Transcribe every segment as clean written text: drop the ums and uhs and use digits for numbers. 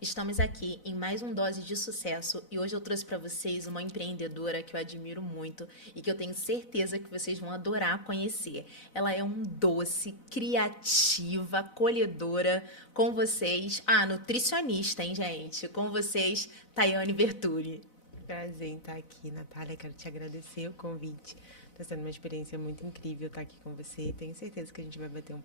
Estamos aqui em mais um Dose de Sucesso e hoje eu trouxe para vocês uma empreendedora que eu admiro muito e que eu tenho certeza que vocês vão adorar conhecer. Ela é um doce, criativa, acolhedora. Com vocês, nutricionista, hein, gente? Com vocês, Tayane Berturi. Prazer em estar aqui, Natália. Quero te agradecer o convite. Está sendo uma experiência muito incrível estar aqui com você. Tenho certeza que a gente vai bater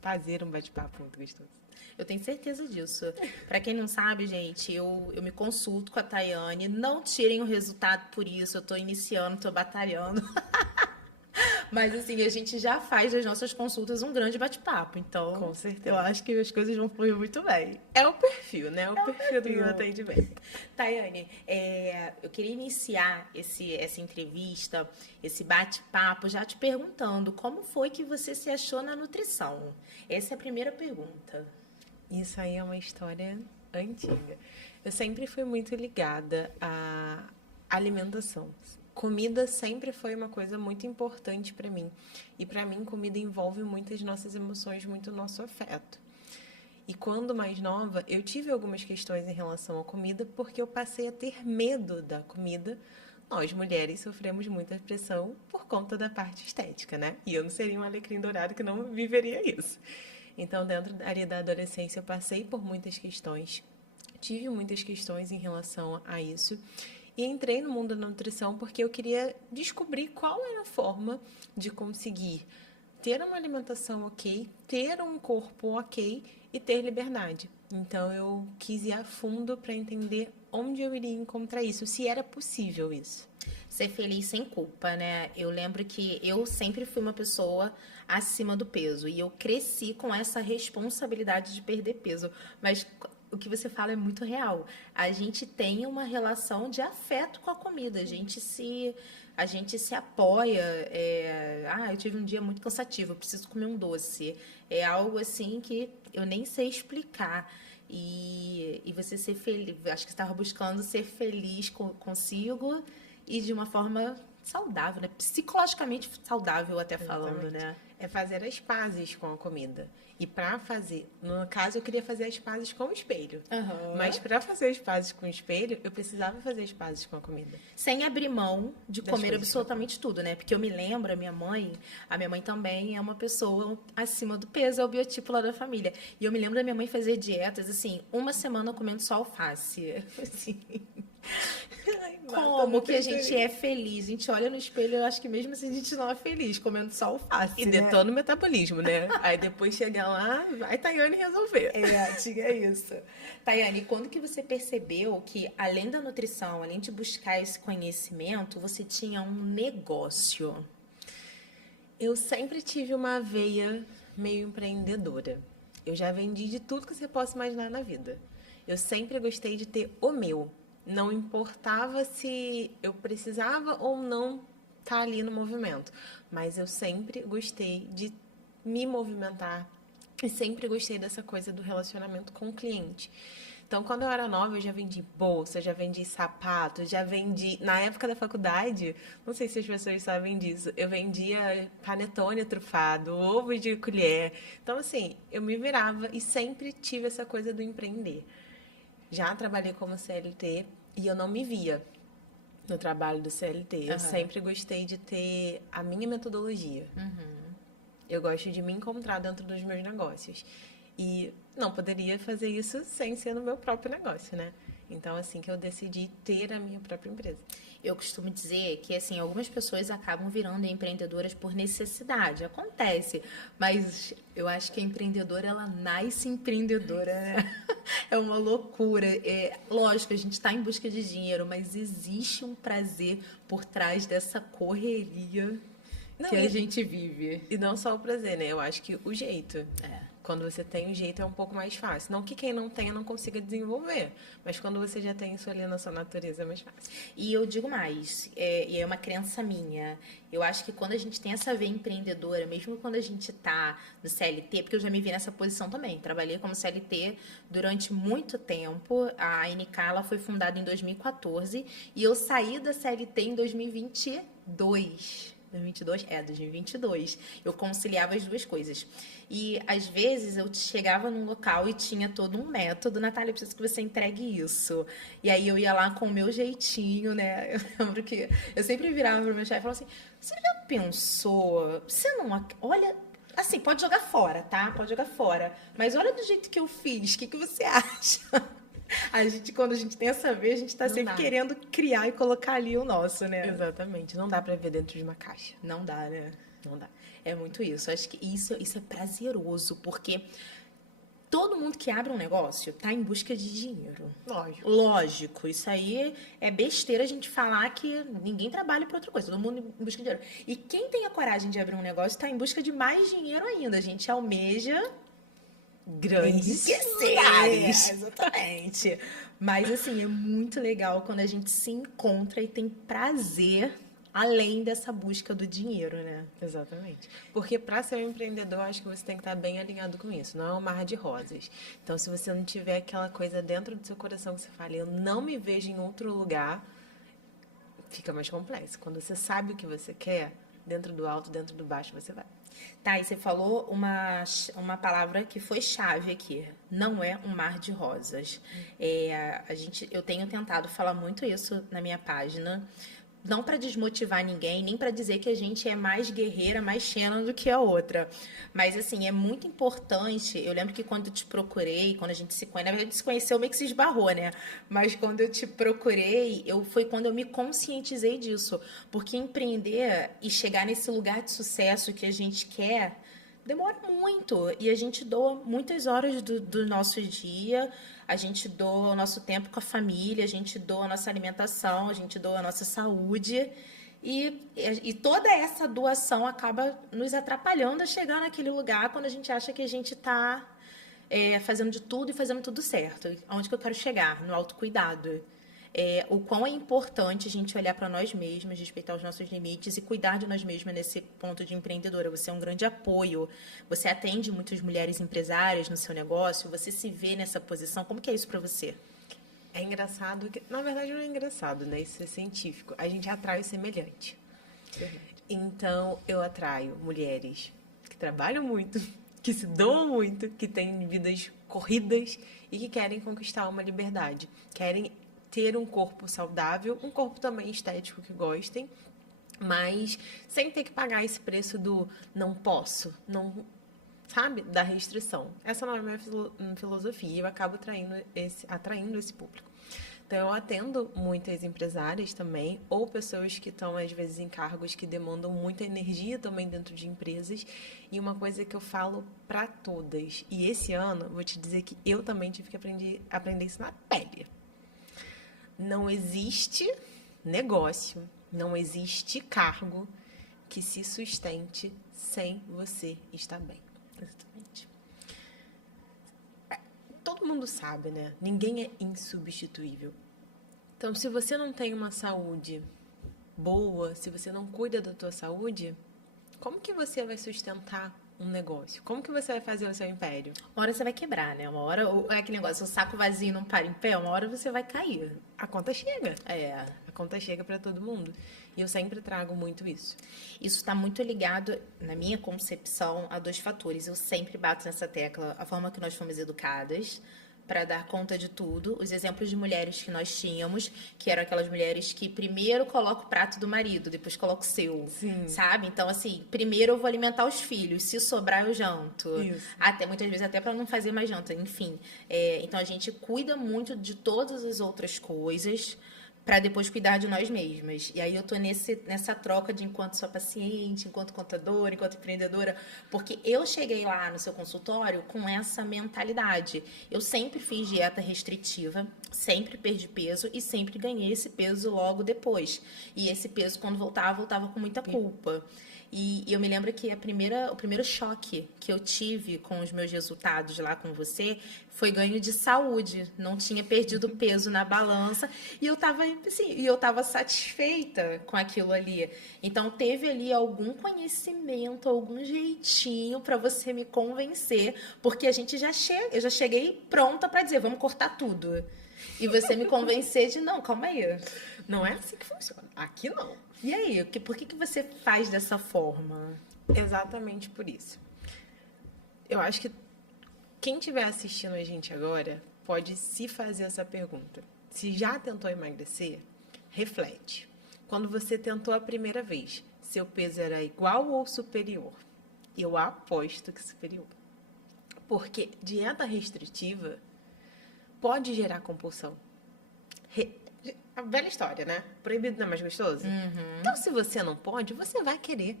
fazer um bate-papo muito gostoso. Eu tenho certeza disso. Para quem não sabe, gente, eu me consulto com a Tayane. Não tirem o resultado por isso. Eu tô iniciando, tô batalhando. Mas assim, a gente já faz das nossas consultas um grande bate-papo. Então, Com certeza. eu acho que as coisas vão fluir muito bem. É o perfil, né? O perfil do meu atendimento. Tayane, eu queria iniciar essa entrevista, esse bate-papo, já te perguntando como foi que você se achou na nutrição? Essa é a primeira pergunta. Isso aí é uma história antiga. Eu sempre fui muito ligada à alimentação. Comida sempre foi uma coisa muito importante para mim. E para mim, comida envolve muitas nossas emoções, muito nosso afeto. E quando mais nova, eu tive algumas questões em relação à comida, porque eu passei a ter medo da comida. Nós, mulheres, sofremos muita pressão por conta da parte estética, né? E eu não seria um alecrim dourado que não viveria isso. Então, dentro ali da adolescência, eu passei por muitas questões. Tive muitas questões em relação a isso. E entrei no mundo da nutrição porque eu queria descobrir qual era a forma de conseguir ter uma alimentação ok, ter um corpo ok e ter liberdade. Então, eu quis ir a fundo para entender onde eu iria encontrar isso, se era possível isso. Ser feliz sem culpa, né? Eu lembro que eu sempre fui uma pessoa acima do peso e eu cresci com essa responsabilidade de perder peso. Mas o que você fala é muito real. A gente tem uma relação de afeto com a comida. A gente se apoia. Eu tive um dia muito cansativo, eu preciso comer um doce. É algo assim que eu nem sei explicar. E você ser feliz, acho que você estava buscando ser feliz consigo e de uma forma saudável, né? Psicologicamente saudável até falando, Exatamente. né? É fazer as pazes com a comida. E para fazer, no caso, eu queria fazer as pazes com o espelho. Aham. Mas para fazer as pazes com o espelho, eu precisava fazer as pazes com a comida. Sem abrir mão de Das comer coisas. absolutamente tudo, né? Porque eu me lembro, a minha mãe também é uma pessoa acima do peso, é o biotipo lá da família. E eu me lembro da minha mãe fazer dietas, assim, uma semana comendo só alface. Assim, Ai, como que a gente é feliz? A gente olha no espelho, eu acho que mesmo assim a gente não é feliz comendo só alface, E né? detona o metabolismo, né? Aí depois chegar lá, vai Tayane resolver. Tinha isso. Tayane, quando que você percebeu que, além da nutrição, além de buscar esse conhecimento, você tinha um negócio? Eu sempre tive uma veia meio empreendedora. Eu já vendi de tudo que você possa imaginar na vida. Eu sempre gostei de ter o meu. Não importava se eu precisava ou não estar ali no movimento. Mas eu sempre gostei de me movimentar e sempre gostei dessa coisa do relacionamento com o cliente. Então, quando eu era nova, eu já vendi bolsa, já vendi sapato, já vendi. Na época da faculdade, não sei se as pessoas sabem disso, eu vendia panetone trufado, ovo de colher. Então, assim, eu me virava e sempre tive essa coisa do empreender. Já trabalhei como CLT e eu não me via no trabalho do CLT. Eu Aham. sempre gostei de ter a minha metodologia. Eu gosto de me encontrar dentro dos meus negócios. E não poderia fazer isso sem ser no meu próprio negócio, né? Então, assim que eu decidi ter a minha própria empresa. Eu costumo dizer que, assim, algumas pessoas acabam virando empreendedoras por necessidade. Acontece. Mas eu acho que a empreendedora, ela nasce empreendedora, né? É uma loucura. Lógico, a gente está em busca de dinheiro, mas existe um prazer por trás dessa correria Não, que a gente vive. e não só o prazer, né? Eu acho que o jeito. É. Quando você tem o jeito é um pouco mais fácil. Não que quem não tenha não consiga desenvolver, mas quando você já tem isso ali na sua natureza é mais fácil. E eu digo mais, e é uma crença minha. Eu acho que quando a gente tem essa veia empreendedora, mesmo quando a gente tá no CLT, porque eu já me vi nessa posição também. Trabalhei como CLT durante muito tempo. A NK ela foi fundada em 2014 e eu saí da CLT em 2022. 2022? 2022. Eu conciliava as duas coisas. E, às vezes, eu chegava num local e tinha todo um método. Natália, eu preciso que você entregue isso. E aí, eu ia lá com o meu jeitinho, né? Eu lembro que eu sempre virava pro meu chefe e falava assim, você já pensou? Você não... Olha... Assim, pode jogar fora, tá? Pode jogar fora. Mas olha do jeito que eu fiz. O que você acha? A gente, quando a gente tem essa vez, a gente tá Não sempre dá. querendo criar e colocar ali o nosso, né? Exatamente. Não dá pra ver dentro de uma caixa. Não dá, né? Não dá. É muito isso. Acho que isso é prazeroso, porque todo mundo que abre um negócio tá em busca de dinheiro. Lógico. Lógico, isso aí é besteira a gente falar que ninguém trabalha para outra coisa, todo mundo em busca de dinheiro. E quem tem a coragem de abrir um negócio está em busca de mais dinheiro ainda. A gente almeja Grandes enriquecer. lugares. Exatamente. Mas assim, é muito legal quando a gente se encontra e tem prazer além dessa busca do dinheiro, né? Exatamente. Porque para ser um empreendedor, acho que você tem que estar bem alinhado com isso. Não é um mar de rosas. Então, se você não tiver aquela coisa dentro do seu coração que você fala, eu não me vejo em outro lugar, fica mais complexo. Quando você sabe o que você quer, dentro do alto, dentro do baixo, você vai. Tá, e você falou uma palavra que foi chave aqui. Não é um mar de rosas. Eu tenho tentado falar muito isso na minha página. Não para desmotivar ninguém, nem para dizer que a gente é mais guerreira, mais Xena do que a outra. Mas, assim, é muito importante. Eu lembro que quando eu te procurei, quando a gente se conheceu, na verdade, se conheceu, meio que se esbarrou, né? Mas quando eu te procurei, foi quando eu me conscientizei disso. Porque empreender e chegar nesse lugar de sucesso que a gente quer demora muito. E a gente doa muitas horas do nosso dia. A gente doa o nosso tempo com a família, a gente doa a nossa alimentação, a gente doa a nossa saúde. E toda essa doação acaba nos atrapalhando a chegar naquele lugar quando a gente acha que a gente está fazendo de tudo e fazendo tudo certo. Onde que eu quero chegar? No autocuidado. O quão é importante a gente olhar para nós mesmos, respeitar os nossos limites e cuidar de nós mesmos nesse ponto de empreendedora. Você é um grande apoio, você atende muitas mulheres empresárias no seu negócio, você se vê nessa posição. Como que é isso para você? É engraçado, na verdade não é engraçado, né? Isso é científico. A gente atrai o semelhante. Verdade. Então, eu atraio mulheres que trabalham muito, que se doam muito, que têm vidas corridas e que querem conquistar uma liberdade. Querem ter um corpo saudável, um corpo também estético que gostem, mas sem ter que pagar esse preço do não posso, não, sabe, da restrição. Essa não é a minha filosofia e eu acabo atraindo esse público. Então, eu atendo muitas empresárias também, ou pessoas que estão, às vezes, em cargos que demandam muita energia também dentro de empresas. E uma coisa que eu falo para todas, e esse ano, vou te dizer que eu também tive que aprender isso na pele. Não existe negócio, não existe cargo que se sustente sem você estar bem. Exatamente. Todo mundo sabe, né? Ninguém é insubstituível. Então, se você não tem uma saúde boa, se você não cuida da tua saúde, como que você vai sustentar um negócio? Como que você vai fazer o seu império? Uma hora você vai quebrar, né? Uma hora é aquele negócio, o saco vazio não para em pé, uma hora você vai cair. A conta chega. É. A conta chega para todo mundo. E eu sempre trago muito isso. Isso está muito ligado, na minha concepção, a dois fatores. Eu sempre bato nessa tecla, a forma que nós fomos educadas para dar conta de tudo. Os exemplos de mulheres que nós tínhamos, que eram aquelas mulheres que primeiro coloca o prato do marido, depois coloca o seu, Sim. sabe? Então, assim, primeiro eu vou alimentar os filhos, se sobrar eu janto. Isso. Até, muitas vezes até para não fazer mais janta, enfim. Então, a gente cuida muito de todas as outras coisas para depois cuidar de nós mesmas. E aí eu tô nessa troca de enquanto sua paciente, enquanto contadora, enquanto empreendedora, porque eu cheguei lá no seu consultório com essa mentalidade. Eu sempre fiz dieta restritiva, sempre perdi peso e sempre ganhei esse peso logo depois. E esse peso, quando voltava com muita culpa. E eu me lembro que o primeiro choque que eu tive com os meus resultados lá com você foi ganho de saúde, não tinha perdido peso na balança e eu tava assim, e eu tava satisfeita com aquilo ali. Então teve ali algum conhecimento, algum jeitinho para você me convencer, porque a gente já chega, eu já cheguei pronta para dizer, vamos cortar tudo. E você me convencer de não, calma aí. Não é assim que funciona. Aqui não. E aí, por que você faz dessa forma? Exatamente por isso. Eu acho que quem estiver assistindo a gente agora pode se fazer essa pergunta. Se já tentou emagrecer, reflete. Quando você tentou a primeira vez, seu peso era igual ou superior? Eu aposto que superior. Porque dieta restritiva pode gerar compulsão. A velha história, né? Proibido não é mais gostoso? Então, se você não pode, você vai querer.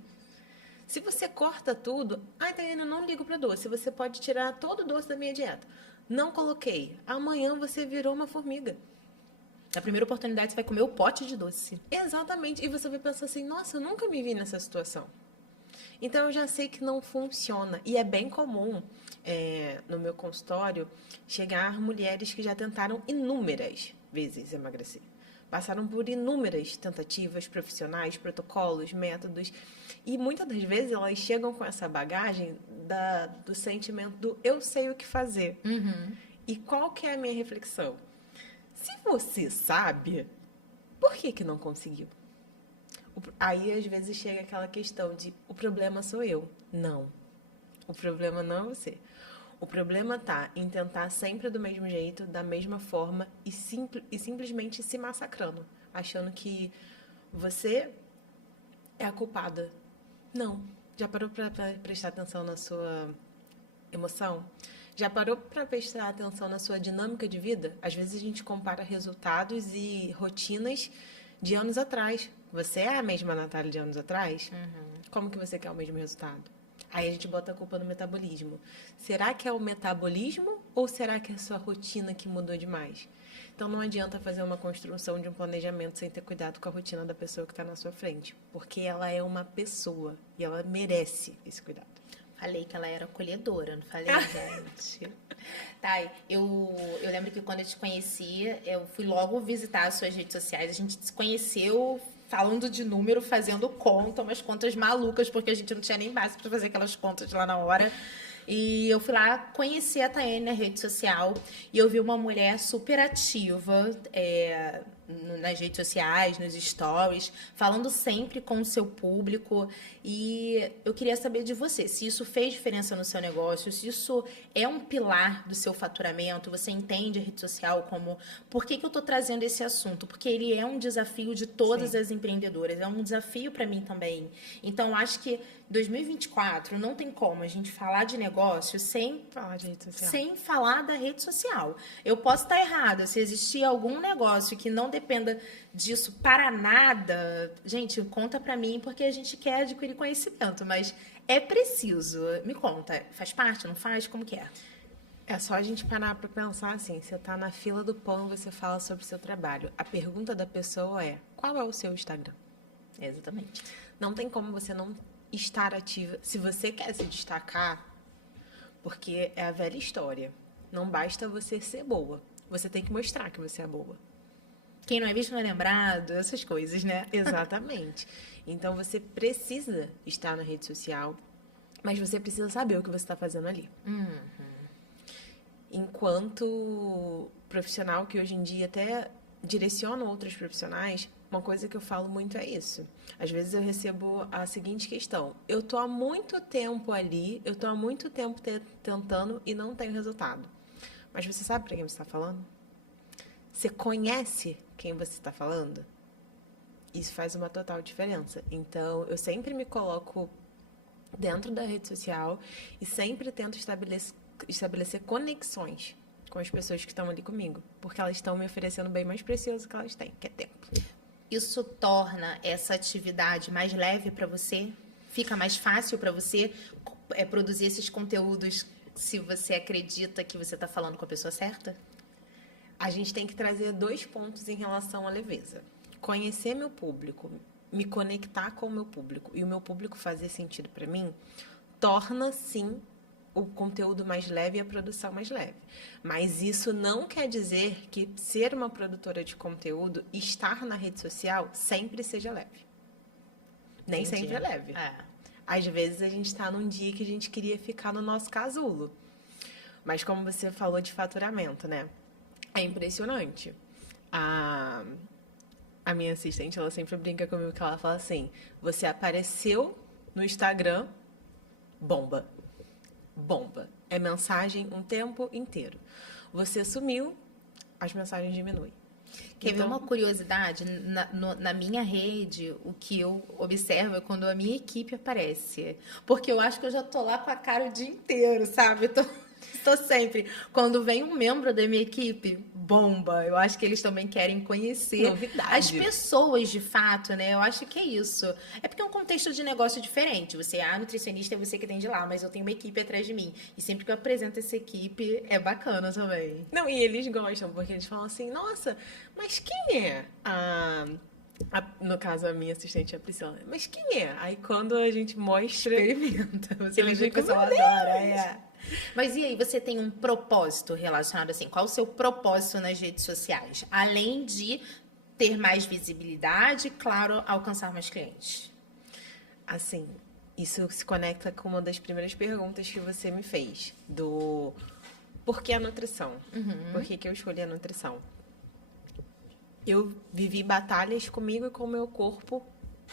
Se você corta tudo, Taiana, eu não ligo para doce. Você pode tirar todo o doce da minha dieta. Não coloquei. Amanhã você virou uma formiga. Na primeira oportunidade, você vai comer o pote de doce. Exatamente. E você vai pensar assim, nossa, eu nunca me vi nessa situação. Então, eu já sei que não funciona. E é bem comum, no meu consultório, chegar mulheres que já tentaram inúmeras vezes emagrecer. Passaram por inúmeras tentativas profissionais, protocolos, métodos. E muitas das vezes elas chegam com essa bagagem do sentimento do eu sei o que fazer. E qual que é a minha reflexão? Se você sabe, por que não conseguiu? Aí às vezes chega aquela questão de o problema sou eu. Não. O problema não é você. O problema tá em tentar sempre do mesmo jeito, da mesma forma e simplesmente se massacrando, achando que você é a culpada. Não. Já parou para prestar atenção na sua emoção? Já parou para prestar atenção na sua dinâmica de vida? Às vezes a gente compara resultados e rotinas de anos atrás. Você é a mesma Natália de anos atrás? Como que você quer o mesmo resultado? Aí a gente bota a culpa no metabolismo. Será que é o metabolismo ou será que é a sua rotina que mudou demais? Então não adianta fazer uma construção de um planejamento sem ter cuidado com a rotina da pessoa que está na sua frente. Porque ela é uma pessoa e ela merece esse cuidado. Falei que ela era acolhedora, não falei, gente? Tá, eu lembro que quando eu te conheci, eu fui logo visitar as suas redes sociais. A gente se conheceu falando de número, fazendo conta, umas contas malucas, porque a gente não tinha nem base para fazer aquelas contas lá na hora. E eu fui lá conhecer a Taiane na rede social e eu vi uma mulher super ativa nas redes sociais, nos stories, falando sempre com o seu público. E eu queria saber de você, se isso fez diferença no seu negócio, se isso é um pilar do seu faturamento, você entende a rede social como... Por que eu estou trazendo esse assunto? Porque ele é um desafio de todas as empreendedoras, é um desafio para mim também. Então, acho que 2024 não tem como a gente falar de negócio sem falar de rede social. Sem falar da rede social. Eu posso estar errada, se existir algum negócio que não dependa disso para nada, gente, conta para mim porque a gente quer adquirir conhecimento, mas é preciso. Me conta, faz parte, não faz? Como que é? É só a gente parar para pensar assim, você está na fila do pão e você fala sobre o seu trabalho. A pergunta da pessoa é, qual é o seu Instagram? Exatamente. Não tem como você não estar ativa. Se você quer se destacar, porque é a velha história, não basta você ser boa, você tem que mostrar que você é boa. Quem não é visto não é lembrado, essas coisas, né? Exatamente. Então você precisa estar na rede social, mas você precisa saber o que você está fazendo ali. Enquanto profissional que hoje em dia até direciona outros profissionais, uma coisa que eu falo muito é isso. Às vezes eu recebo a seguinte questão: eu tô há muito tempo ali, eu tô há muito tempo tentando e não tenho resultado. Mas você sabe para quem você está falando? Você conhece quem você está falando? Isso faz uma total diferença. Então, eu sempre me coloco dentro da rede social e sempre tento estabelecer conexões com as pessoas que estão ali comigo, porque elas estão me oferecendo o bem mais precioso que elas têm, que é tempo. Isso torna essa atividade mais leve para você? Fica mais fácil para você produzir esses conteúdos se você acredita que você está falando com a pessoa certa? A gente tem que trazer 2 pontos em relação à leveza. Conhecer meu público, me conectar com o meu público e o meu público fazer sentido para mim, torna, sim, o conteúdo mais leve e a produção mais leve. Mas isso não quer dizer que ser uma produtora de conteúdo, estar na rede social, sempre seja leve. Nem Entendi. sempre é leve. Às vezes a gente está num dia que a gente queria ficar no nosso casulo. Mas como você falou de faturamento, né? É impressionante. A minha assistente, ela sempre brinca comigo que ela fala assim: você apareceu no Instagram, bomba. Bomba. É mensagem um tempo inteiro. Você sumiu, as mensagens diminuem. Quer ver uma curiosidade? Na minha rede, o que eu observo é quando a minha equipe aparece. Porque eu acho que eu já tô lá com a cara o dia inteiro, sabe? Tô sempre. Quando vem um membro da minha equipe, bomba. Eu acho que eles também querem conhecer Novidade. as pessoas de fato, né? Eu acho que é isso. É porque é um contexto de negócio diferente. Você é a nutricionista, é você que atende lá, mas eu tenho uma equipe atrás de mim. E sempre que eu apresento essa equipe, é bacana também. Não, e eles gostam, porque eles falam assim: nossa, mas quem é no caso, a minha assistente é a Priscila. Mas quem é? Aí quando a gente mostra. Experimenta. Você vai eles ver que o ficam, pessoal "Meu adora. É. Mas e aí, você tem um propósito relacionado assim? Qual o seu propósito nas redes sociais? Além de ter mais visibilidade e, claro, alcançar mais clientes. Assim, isso se conecta com uma das primeiras perguntas que você me fez, do por que a nutrição? Por que eu escolhi a nutrição? Eu vivi batalhas comigo e com o meu corpo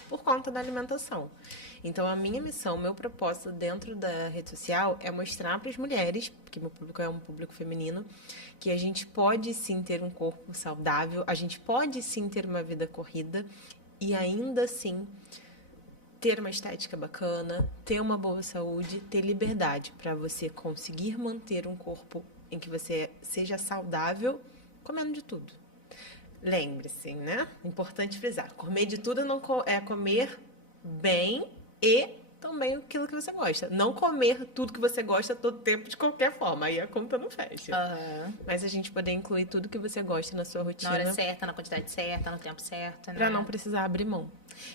por conta da alimentação. Então, a minha missão, meu propósito dentro da rede social é mostrar para as mulheres, porque meu público é um público feminino, que a gente pode sim ter um corpo saudável, a gente pode sim ter uma vida corrida e ainda assim ter uma estética bacana, ter uma boa saúde, ter liberdade para você conseguir manter um corpo em que você seja saudável, comendo de tudo. Lembre-se, né? Importante frisar. Comer de tudo não é comer bem e também aquilo que você gosta. Não comer tudo que você gosta todo tempo de qualquer forma. Aí a conta não fecha. Mas a gente poder incluir tudo que você gosta na sua rotina. Na hora certa, na quantidade certa, no tempo certo, né? Pra não precisar abrir mão.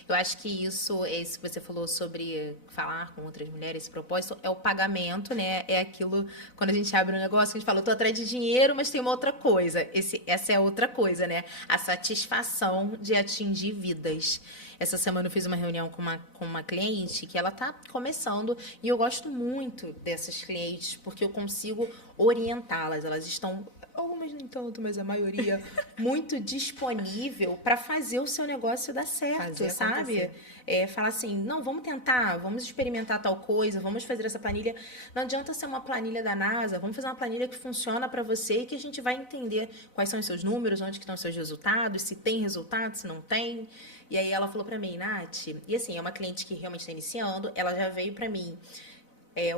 Eu acho que isso que você falou sobre falar com outras mulheres, esse propósito, é o pagamento, né? É aquilo, quando a gente abre um negócio, a gente fala, eu tô atrás de dinheiro, mas tem uma outra coisa. Essa é a outra coisa, né? A satisfação de atingir vidas. Essa semana eu fiz uma reunião com uma cliente que ela tá começando e eu gosto muito dessas clientes porque eu consigo orientá-las. Elas estão, algumas nem tanto, mas a maioria, muito disponível para fazer o seu negócio dar certo, sabe? Falar assim, não, vamos tentar, vamos experimentar tal coisa, vamos fazer essa planilha. Não adianta ser uma planilha da NASA, vamos fazer uma planilha que funciona para você e que a gente vai entender quais são os seus números, onde que estão os seus resultados, se tem resultado, se não tem. E aí ela falou pra mim, Nath, e assim, é uma cliente que realmente está iniciando, ela já veio pra mim,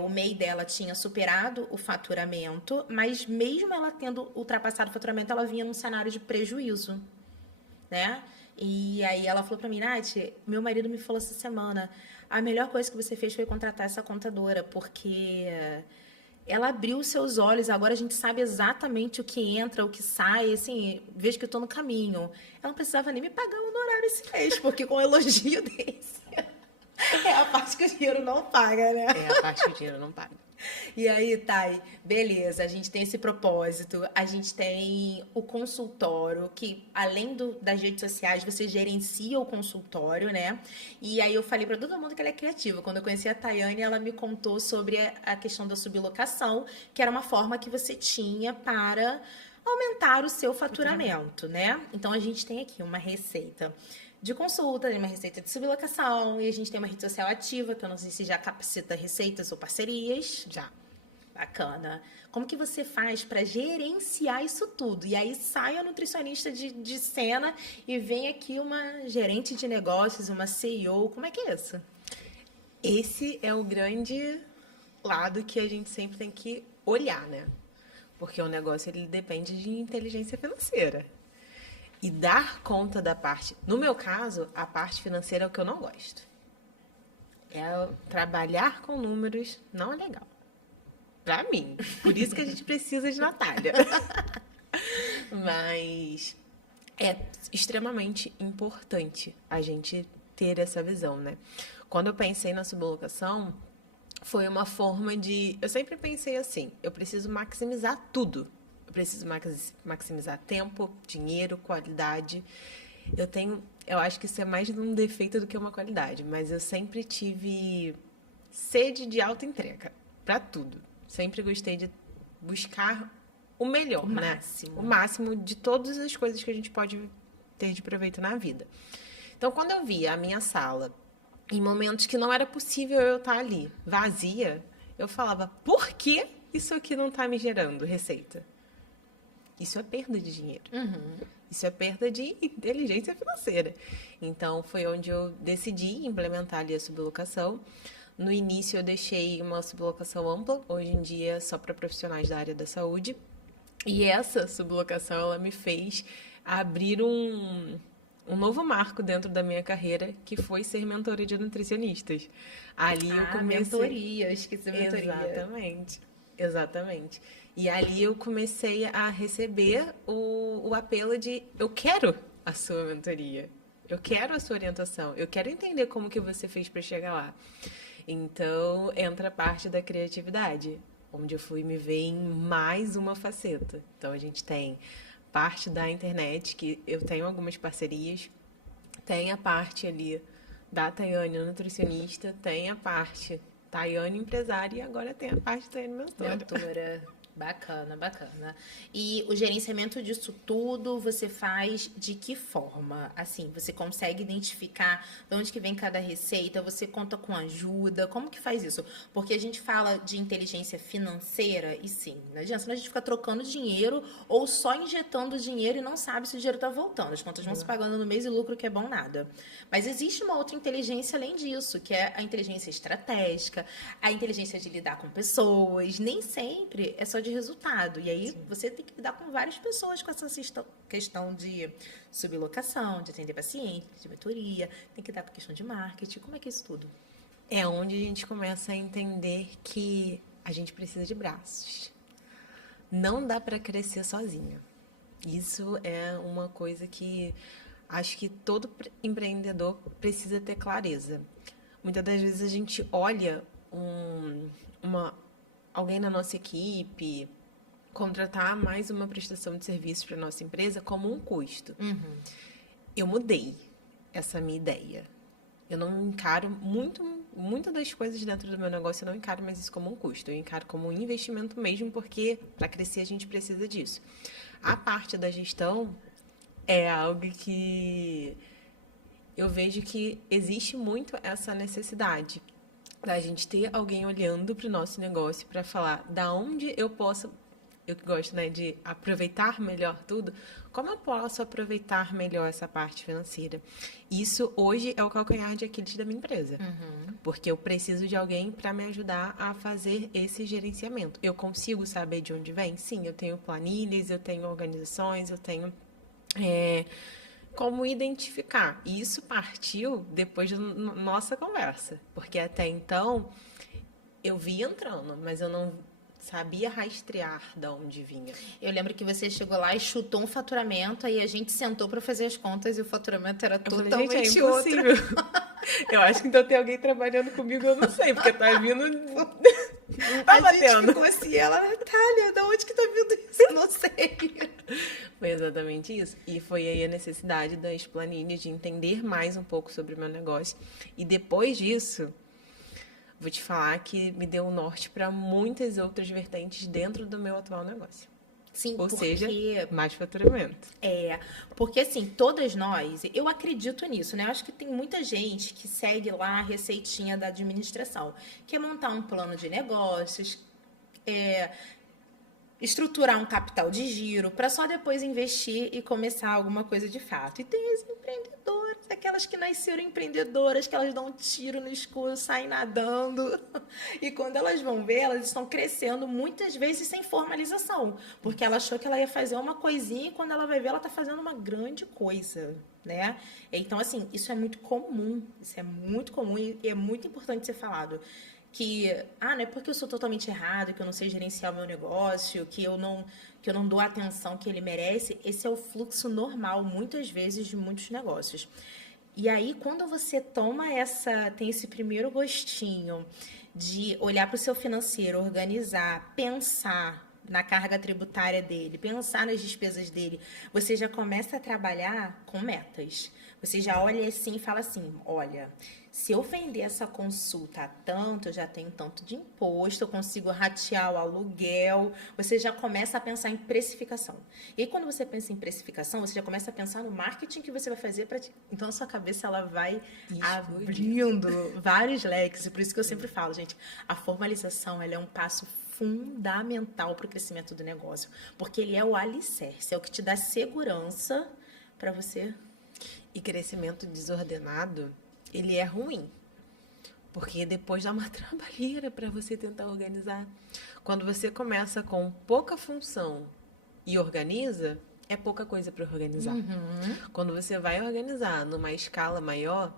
o MEI dela tinha superado o faturamento, mas mesmo ela tendo ultrapassado o faturamento, ela vinha num cenário de prejuízo, né? E aí ela falou pra mim, Nath, meu marido me falou essa semana, a melhor coisa que você fez foi contratar essa contadora, porque ela abriu os seus olhos, agora a gente sabe exatamente o que entra, o que sai, assim, vejo que eu tô no caminho. Ela não precisava nem me pagar o honorário esse mês, porque com um elogio desse, é a parte que o dinheiro não paga, né? É a parte que o dinheiro não paga. E aí, Thay, beleza, a gente tem esse propósito, a gente tem o consultório, que além das redes sociais, você gerencia o consultório, né? E aí eu falei pra todo mundo que ela é criativa. Quando eu conheci a Tayane, ela me contou sobre a questão da sublocação, que era uma forma que você tinha para aumentar o seu faturamento, né? Então a gente tem aqui uma receita de consulta, uma receita de sublocação, e a gente tem uma rede social ativa, que eu não sei se já capacita receitas ou parcerias. Já. Bacana. Como que você faz para gerenciar isso tudo? E aí sai a nutricionista de cena e vem aqui uma gerente de negócios, uma CEO. Como é que é isso? Esse é o grande lado que a gente sempre tem que olhar, né? Porque o negócio ele depende de inteligência financeira. E dar conta da parte... No meu caso, a parte financeira é o que eu não gosto. Trabalhar com números não é legal. Pra mim. Por isso que a gente precisa de Natália. Mas é extremamente importante a gente ter essa visão, né? Quando eu pensei na sublocação, foi uma forma de... Eu sempre pensei assim, eu preciso maximizar tudo. Eu preciso maximizar tempo, dinheiro, qualidade. Eu acho que isso é mais um defeito do que uma qualidade, mas eu sempre tive sede de alta entrega para tudo. Sempre gostei de buscar o melhor, O né? máximo. O máximo de todas as coisas que a gente pode ter de proveito na vida. Então, quando eu via a minha sala em momentos que não era possível eu estar ali, vazia, eu falava, por que isso aqui não está me gerando receita? Isso é perda de dinheiro. Isso é perda de inteligência financeira. Então, foi onde eu decidi implementar ali a sublocação. No início, eu deixei uma sublocação ampla, hoje em dia só para profissionais da área da saúde. E essa sublocação, ela me fez abrir um novo marco dentro da minha carreira, que foi ser mentora de nutricionistas. Ali eu comecei... mentoria, eu esqueci a mentoria. Exatamente, exatamente. E ali eu comecei a receber o apelo de eu quero a sua mentoria, eu quero a sua orientação, eu quero entender como que você fez para chegar lá. Então entra a parte da criatividade, onde eu fui me ver em mais uma faceta. Então a gente tem parte da internet, que eu tenho algumas parcerias, tem a parte ali da Tayane nutricionista, tem a parte Tayane empresária e agora tem a parte Tayane mentora. Mentora. Bacana, bacana. E o gerenciamento disso tudo você faz de que forma? Assim, você consegue identificar de onde que vem cada receita? Você conta com ajuda? Como que faz isso? Porque a gente fala de inteligência financeira e sim, não adianta senão a gente fica trocando dinheiro ou só injetando dinheiro e não sabe se o dinheiro está voltando. As contas vão se pagando no mês e lucro que é bom nada. Mas existe uma outra inteligência além disso, que é a inteligência estratégica, a inteligência de lidar com pessoas. Nem sempre é só de resultado. E aí você tem que lidar com várias pessoas com essa questão de sublocação, de atender paciente, de mentoria, tem que lidar com a questão de marketing. Como é que é isso tudo? É onde a gente começa a entender que a gente precisa de braços. Não dá para crescer sozinho. Isso é uma coisa que acho que todo empreendedor precisa ter clareza. Muitas das vezes a gente olha alguém na nossa equipe, contratar mais uma prestação de serviço para nossa empresa como um custo. Eu mudei essa minha ideia. Eu não encaro muitas das coisas dentro do meu negócio, eu não encaro mais isso como um custo. Eu encaro como um investimento mesmo, porque para crescer a gente precisa disso. A parte da gestão é algo que eu vejo que existe muito essa necessidade da gente ter alguém olhando para o nosso negócio para falar da onde eu posso, eu que gosto, né, de aproveitar melhor tudo, como eu posso aproveitar melhor essa parte financeira. Isso hoje é o calcanhar de Aquiles da minha empresa, porque eu preciso de alguém para me ajudar a fazer esse gerenciamento. Eu consigo saber de onde vem? Sim, eu tenho planilhas, eu tenho organizações, eu tenho como identificar. E isso partiu depois da nossa conversa, porque até então eu via entrando, mas eu não sabia rastrear de onde vinha. Eu lembro que você chegou lá e chutou um faturamento, aí a gente sentou para fazer as contas e o faturamento era totalmente falei, gente, é impossível. Eu acho que então tem alguém trabalhando comigo, eu não sei, porque tá vindo... Não tá batendo. A gente ficou assim, ela, Natália, de onde que tá vindo isso? Eu não sei. Foi exatamente isso. E foi aí a necessidade das planilhas, de entender mais um pouco sobre o meu negócio. E depois disso, vou te falar que me deu um norte para muitas outras vertentes dentro do meu atual negócio. Sim, ou porque... seja, mais faturamento. Porque assim, todas nós, eu acredito nisso, né? Eu acho que tem muita gente que segue lá a receitinha da administração, que é montar um plano de negócios, estruturar um capital de giro, para só depois investir e começar alguma coisa de fato. E tem as empreendedoras, aquelas que nasceram empreendedoras, que elas dão um tiro no escuro, saem nadando. E quando elas vão ver, elas estão crescendo muitas vezes sem formalização. Porque ela achou que ela ia fazer uma coisinha e quando ela vai ver, ela está fazendo uma grande coisa, né? Então, assim, isso é muito comum. Isso é muito comum e é muito importante ser falado. Que, não é porque eu sou totalmente errado, que eu não sei gerenciar o meu negócio, que eu não dou a atenção que ele merece. Esse é o fluxo normal, muitas vezes, de muitos negócios. E aí, quando você tem esse primeiro gostinho de olhar para o seu financeiro, organizar, pensar na carga tributária dele, pensar nas despesas dele, você já começa a trabalhar com metas. Você já olha assim e fala assim: olha, se eu vender essa consulta a tanto, eu já tenho tanto de imposto, eu consigo ratear o aluguel. Você já começa a pensar em precificação. E aí, quando você pensa em precificação, você já começa a pensar no marketing que você vai fazer para. Então, a sua cabeça ela vai abrindo vários leques. E por isso que eu sempre falo, gente, a formalização ela é um passo fundamental para o crescimento do negócio, porque ele é o alicerce, é o que te dá segurança para você. E crescimento desordenado, ele é ruim, porque depois dá uma trabalheira para você tentar organizar. Quando você começa com pouca função e organiza, é pouca coisa para organizar. Quando você vai organizar numa escala maior,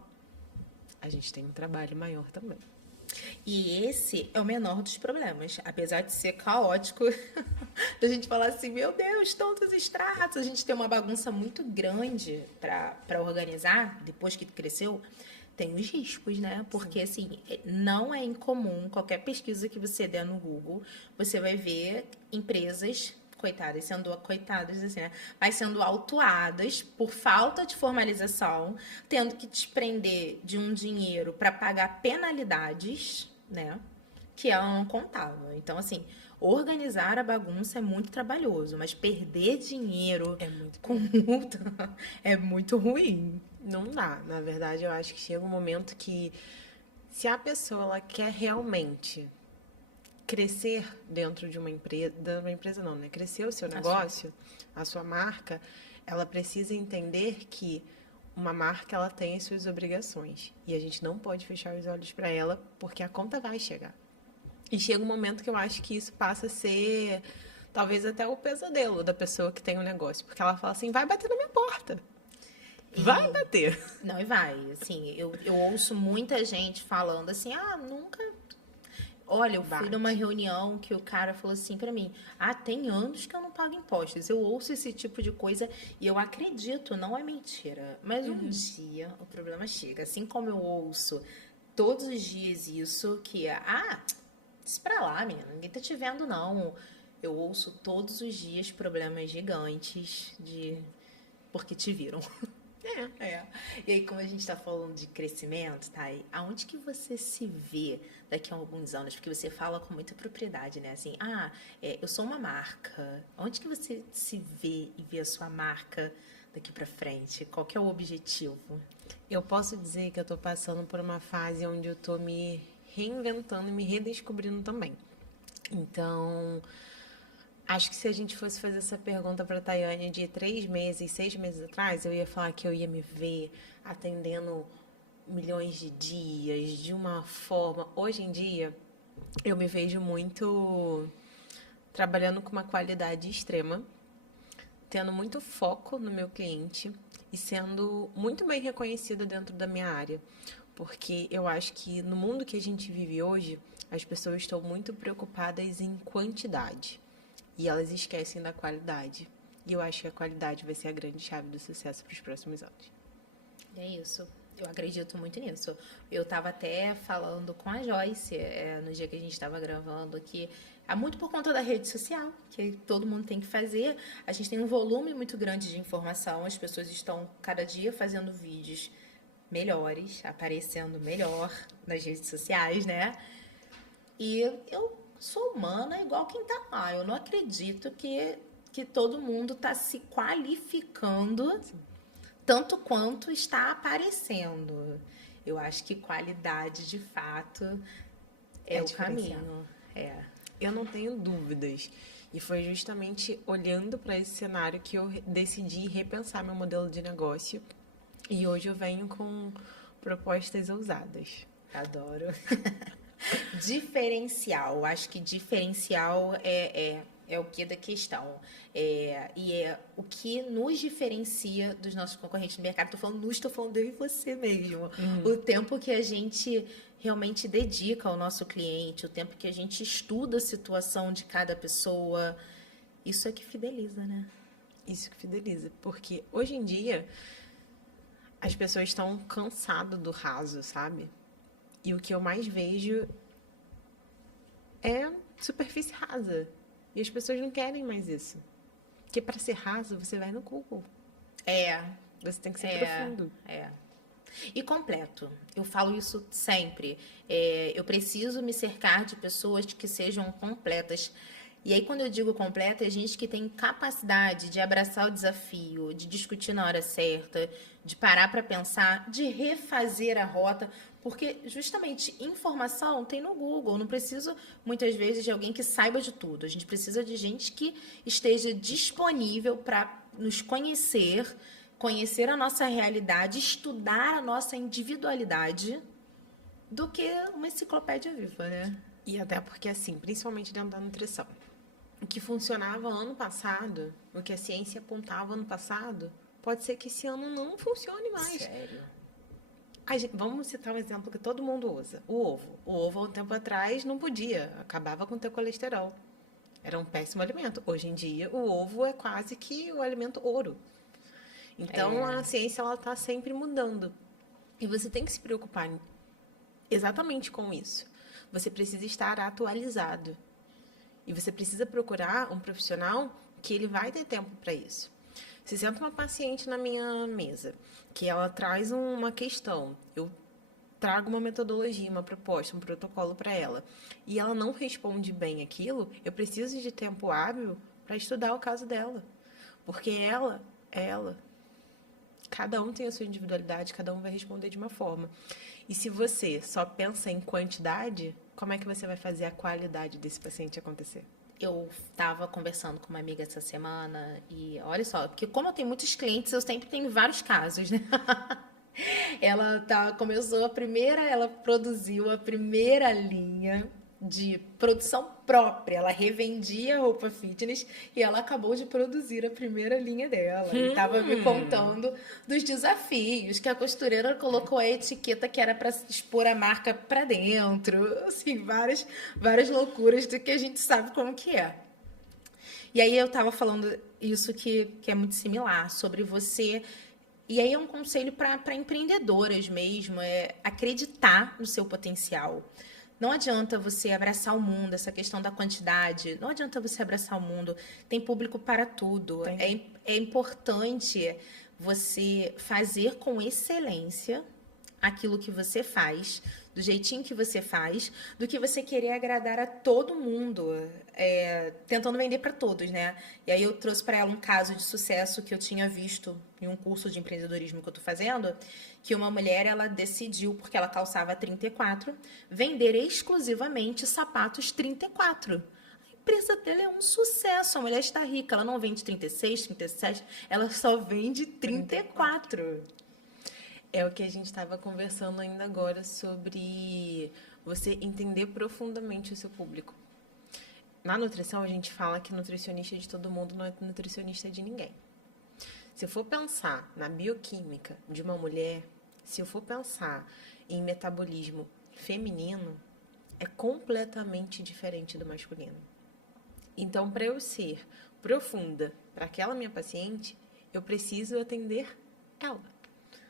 a gente tem um trabalho maior também. E esse é o menor dos problemas, apesar de ser caótico, da gente falar assim, meu Deus, tantos extratos, a gente tem uma bagunça muito grande para organizar, depois que cresceu, tem os riscos, né? Porque, assim, não é incomum, qualquer pesquisa que você der no Google, você vai ver empresas coitadas, assim, né? Mas sendo autuadas por falta de formalização, tendo que desprender de um dinheiro para pagar penalidades, né? Que ela não contava. Então, assim, organizar a bagunça é muito trabalhoso, mas perder dinheiro com multa é muito ruim. Não dá. Na verdade, eu acho que chega um momento que, se a pessoa ela quer realmente crescer dentro de uma empresa não, né? Crescer o seu negócio, a sua marca, ela precisa entender que uma marca ela tem as suas obrigações e a gente não pode fechar os olhos para ela porque a conta vai chegar. E chega um momento que eu acho que isso passa a ser talvez até o pesadelo da pessoa que tem um negócio, porque ela fala assim, vai bater na minha porta. Vai bater. Não, e vai. Assim, eu ouço muita gente falando assim, nunca. Olha, eu fui numa reunião que o cara falou assim pra mim, tem anos que eu não pago impostos. Eu ouço esse tipo de coisa e eu acredito, não é mentira. Mas um dia o problema chega. Assim como eu ouço todos os dias isso, que é, isso pra lá, menina, ninguém tá te vendo, não. Eu ouço todos os dias problemas gigantes porque te viram. E aí, como a gente está falando de crescimento, Thay, aonde que você se vê daqui a alguns anos? Porque você fala com muita propriedade, né? Assim, eu sou uma marca. Onde que você se vê e vê a sua marca daqui para frente? Qual que é o objetivo? Eu posso dizer que eu estou passando por uma fase onde eu estou me reinventando e me redescobrindo também. Então, acho que se a gente fosse fazer essa pergunta para a Tayane de 3 meses, 6 meses atrás, eu ia falar que eu ia me ver atendendo milhões de dias, de uma forma. Hoje em dia, eu me vejo muito trabalhando com uma qualidade extrema, tendo muito foco no meu cliente e sendo muito bem reconhecida dentro da minha área. Porque eu acho que no mundo que a gente vive hoje, as pessoas estão muito preocupadas em quantidade. E elas esquecem da qualidade. E eu acho que a qualidade vai ser a grande chave do sucesso para os próximos anos. É isso. Eu acredito muito nisso. Eu estava até falando com a Joyce no dia que a gente estava gravando que é muito por conta da rede social, que todo mundo tem que fazer. A gente tem um volume muito grande de informação, as pessoas estão cada dia fazendo vídeos melhores, aparecendo melhor nas redes sociais, né? E eu sou humana igual quem tá lá. Eu não acredito que todo mundo está se qualificando tanto quanto está aparecendo. Eu acho que qualidade, de fato, é o caminho. Eu não tenho dúvidas. E foi justamente olhando para esse cenário que eu decidi repensar meu modelo de negócio. E hoje eu venho com propostas ousadas. Adoro. Diferencial. Acho que diferencial é o que da questão. É o que nos diferencia dos nossos concorrentes no mercado. Estou falando eu e você mesmo. O tempo que a gente realmente dedica ao nosso cliente, o tempo que a gente estuda a situação de cada pessoa. Isso é que fideliza, né? Isso que fideliza. Porque hoje em dia as pessoas estão cansadas do raso, sabe? E o que eu mais vejo é superfície rasa. E as pessoas não querem mais isso. Porque para ser raso, você vai no Google. É, Você tem que ser profundo. é. E completo. Eu falo isso sempre. Eu preciso me cercar de pessoas que sejam completas. E aí, quando eu digo completa, é gente que tem capacidade de abraçar o desafio, de discutir na hora certa, de parar para pensar, de refazer a rota. Porque, justamente, informação tem no Google. Não preciso, muitas vezes, de alguém que saiba de tudo. A gente precisa de gente que esteja disponível para nos conhecer, conhecer a nossa realidade, estudar a nossa individualidade, do que uma enciclopédia viva, né? E até porque, assim, principalmente dentro da nutrição. O que funcionava ano passado, o que a ciência apontava ano passado, pode ser que esse ano não funcione mais. Sério? Vamos citar um exemplo que todo mundo usa. O ovo. O ovo, há um tempo atrás, não podia. Acabava com o teu colesterol. Era um péssimo alimento. Hoje em dia, o ovo é quase que o alimento ouro. Então, a ciência está sempre mudando. E você tem que se preocupar exatamente com isso. Você precisa estar atualizado. E você precisa procurar um profissional que ele vai ter tempo para isso. Se senta uma paciente na minha mesa, que ela traz uma questão, eu trago uma metodologia, uma proposta, um protocolo para ela, e ela não responde bem aquilo, eu preciso de tempo hábil para estudar o caso dela. Porque ela é ela. Cada um tem a sua individualidade, cada um vai responder de uma forma. E se você só pensa em quantidade, como é que você vai fazer a qualidade desse paciente acontecer? Eu estava conversando com uma amiga essa semana e olha só, porque como eu tenho muitos clientes, eu sempre tenho vários casos, né? Ela produziu a primeira linha de produção própria. Ela revendia roupa fitness e ela acabou de produzir a primeira linha dela. E estava me contando dos desafios, que a costureira colocou a etiqueta que era para expor a marca para dentro. Assim, várias loucuras do que a gente sabe como que é. E aí eu estava falando isso que é muito similar, sobre você. E aí é um conselho para empreendedoras mesmo, é acreditar no seu potencial. Não adianta você abraçar o mundo, essa questão da quantidade. Não adianta você abraçar o mundo. Tem público para tudo. É importante você fazer com excelência aquilo que você faz, do jeitinho que você faz, do que você querer agradar a todo mundo, tentando vender para todos, né? E aí eu trouxe para ela um caso de sucesso que eu tinha visto em um curso de empreendedorismo que eu tô fazendo, que uma mulher, ela decidiu, porque ela calçava 34, vender exclusivamente sapatos 34. A empresa dela é um sucesso, a mulher está rica, ela não vende 36, 37, ela só vende 34. É o que a gente estava conversando ainda agora sobre você entender profundamente o seu público. Na nutrição, a gente fala que nutricionista é de todo mundo, não é nutricionista de ninguém. Se eu for pensar na bioquímica de uma mulher, se eu for pensar em metabolismo feminino, é completamente diferente do masculino. Então, para eu ser profunda para aquela minha paciente, eu preciso atender ela.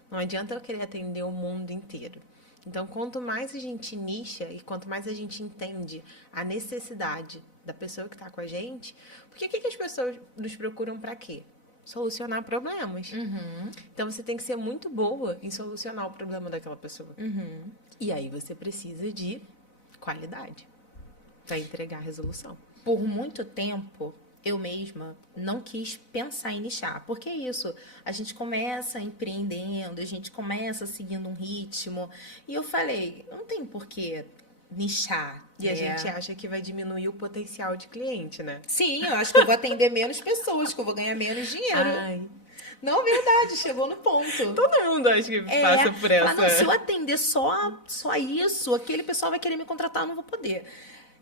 Não adianta eu querer atender o mundo inteiro. Então, quanto mais a gente nicha e quanto mais a gente entende a necessidade da pessoa que está com a gente, porque o que as pessoas nos procuram para quê? Solucionar problemas. Uhum. Então, você tem que ser muito boa em solucionar o problema daquela pessoa. Uhum. E aí você precisa de qualidade para entregar a resolução. Por muito tempo, eu mesma não quis pensar em nichar. Porque é isso, a gente começa empreendendo, a gente começa seguindo um ritmo. E eu falei, não tem porquê nichar. E a gente acha que vai diminuir o potencial de cliente, né? Sim, eu acho que eu vou atender menos pessoas, que eu vou ganhar menos dinheiro. Ai. Não, verdade, chegou no ponto. Todo mundo acha que passa por essa. Não, se eu atender só isso, aquele pessoal vai querer me contratar, eu não vou poder.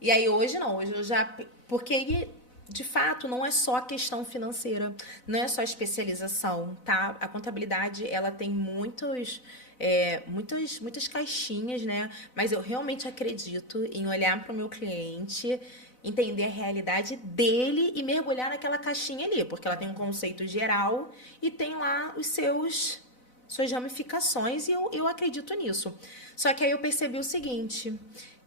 E aí hoje não, hoje eu já... Porque, de fato, não é só a questão financeira, não é só a especialização, tá? A contabilidade, ela tem muitas caixinhas, né? Mas eu realmente acredito em olhar para o meu cliente, entender a realidade dele e mergulhar naquela caixinha ali, porque ela tem um conceito geral e tem lá os seus suas ramificações, e eu acredito nisso. Só que aí eu percebi o seguinte,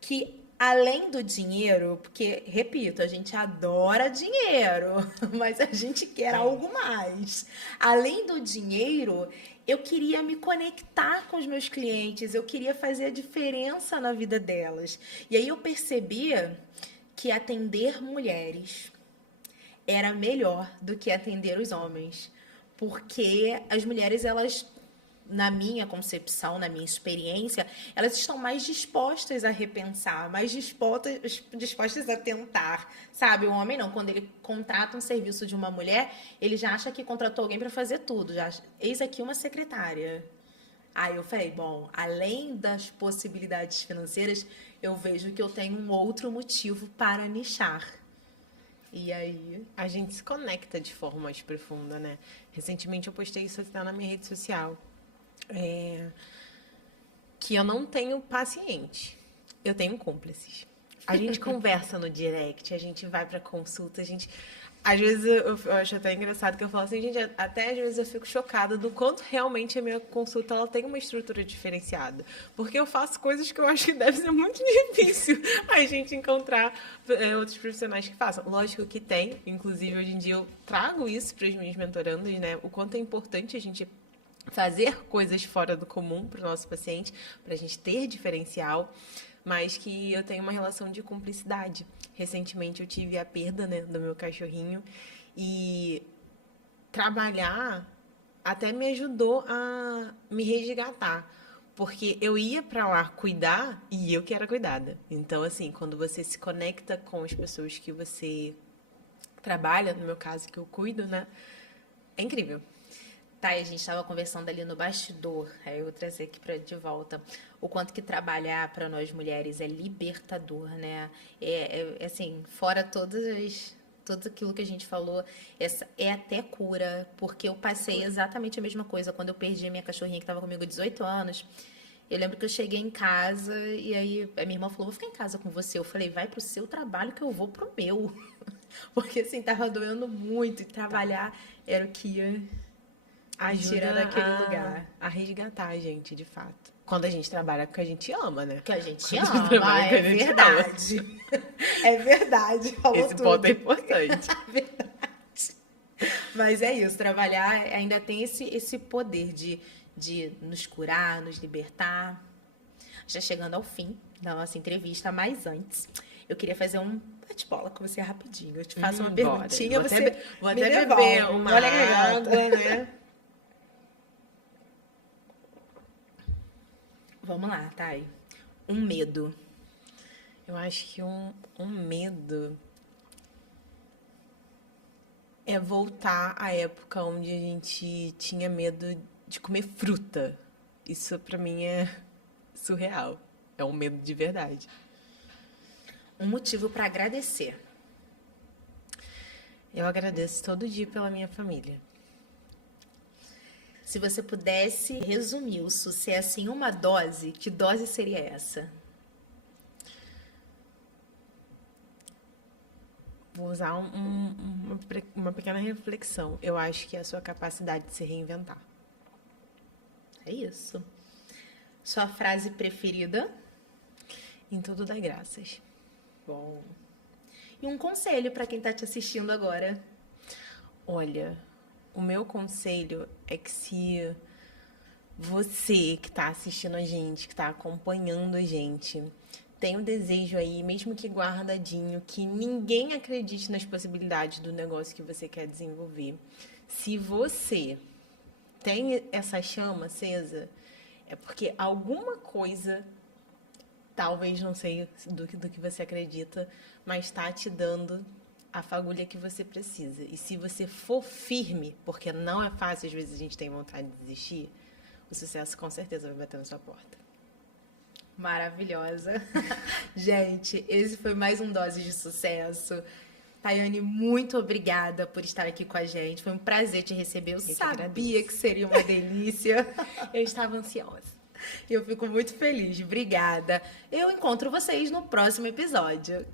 que além do dinheiro, porque, repito, a gente adora dinheiro, mas a gente quer algo mais. Além do dinheiro, eu queria me conectar com os meus clientes, eu queria fazer a diferença na vida delas. E aí eu percebia que atender mulheres era melhor do que atender os homens, porque as mulheres, elas, na minha concepção, na minha experiência, elas estão mais dispostas a repensar, mais dispostas a tentar, sabe? O homem não, quando ele contrata um serviço de uma mulher, ele já acha que contratou alguém para fazer tudo, já eis aqui uma secretária. Aí eu falei, bom, além das possibilidades financeiras, eu vejo que eu tenho um outro motivo para nichar. E aí? A gente se conecta de forma mais profunda, né? Recentemente eu postei isso até na minha rede social. Que eu não tenho paciente. Eu tenho cúmplices. A gente conversa no direct, a gente vai pra consulta, a gente... Às vezes eu acho até engraçado que eu falo assim, gente, até às vezes eu fico chocada do quanto realmente a minha consulta ela tem uma estrutura diferenciada. Porque eu faço coisas que eu acho que deve ser muito difícil a gente encontrar outros profissionais que façam. Lógico que tem, inclusive hoje em dia eu trago isso para os meus mentorandos, né? O quanto é importante a gente fazer coisas fora do comum para o nosso paciente, para a gente ter diferencial, mas que eu tenho uma relação de cumplicidade. Recentemente eu tive a perda, né, do meu cachorrinho e trabalhar até me ajudou a me resgatar, porque eu ia para lá cuidar e eu que era cuidada. Então, assim, quando você se conecta com as pessoas que você trabalha, no meu caso que eu cuido, né, é incrível. Tá, e a gente estava conversando ali no bastidor, aí eu vou trazer aqui de volta, o quanto que trabalhar para nós mulheres é libertador, né? Assim, fora tudo aquilo que a gente falou, é até cura, porque eu passei exatamente a mesma coisa quando eu perdi a minha cachorrinha que estava comigo há 18 anos. Eu lembro que eu cheguei em casa e aí a minha irmã falou, vou ficar em casa com você. Eu falei, vai pro seu trabalho que eu vou pro meu. Porque assim, tava doendo muito e trabalhar era o que ia... Ajuda daquele lugar. A resgatar a gente, de fato. Quando a gente trabalha com o que a gente ama, né? Que a gente Quando ama, é verdade. É verdade. Falou Esse tudo. ponto é importante. É verdade. Mas é isso, trabalhar ainda tem esse poder de nos curar, nos libertar. Já chegando ao fim da nossa entrevista, mas antes, eu queria fazer um bate-bola com você rapidinho. Eu te faço uma perguntinha, vou até beber uma água, né? Vamos lá, Thay. Um medo. Eu acho que um medo é voltar à época onde a gente tinha medo de comer fruta. Isso pra mim é surreal. É um medo de verdade. Um motivo para agradecer. Eu agradeço todo dia pela minha família. Se você pudesse resumir o sucesso em uma dose, que dose seria essa? Vou usar uma pequena reflexão. Eu acho que é a sua capacidade de se reinventar. É isso. Sua frase preferida? Em tudo dá graças. Bom. E um conselho para quem está te assistindo agora? Olha, o meu conselho é que se você que está assistindo a gente, que está acompanhando a gente, tem um desejo aí, mesmo que guardadinho, que ninguém acredite nas possibilidades do negócio que você quer desenvolver. Se você tem essa chama acesa, é porque alguma coisa, talvez não sei do que você acredita, mas está te dando a fagulha que você precisa. E se você for firme, porque não é fácil, às vezes a gente tem vontade de desistir, o sucesso com certeza vai bater na sua porta. Maravilhosa. Gente, esse foi mais um Dose de Sucesso. Tayane, muito obrigada por estar aqui com a gente. Foi um prazer te receber. Eu sabia que seria uma delícia. Eu estava ansiosa. Eu fico muito feliz. Obrigada. Eu encontro vocês no próximo episódio.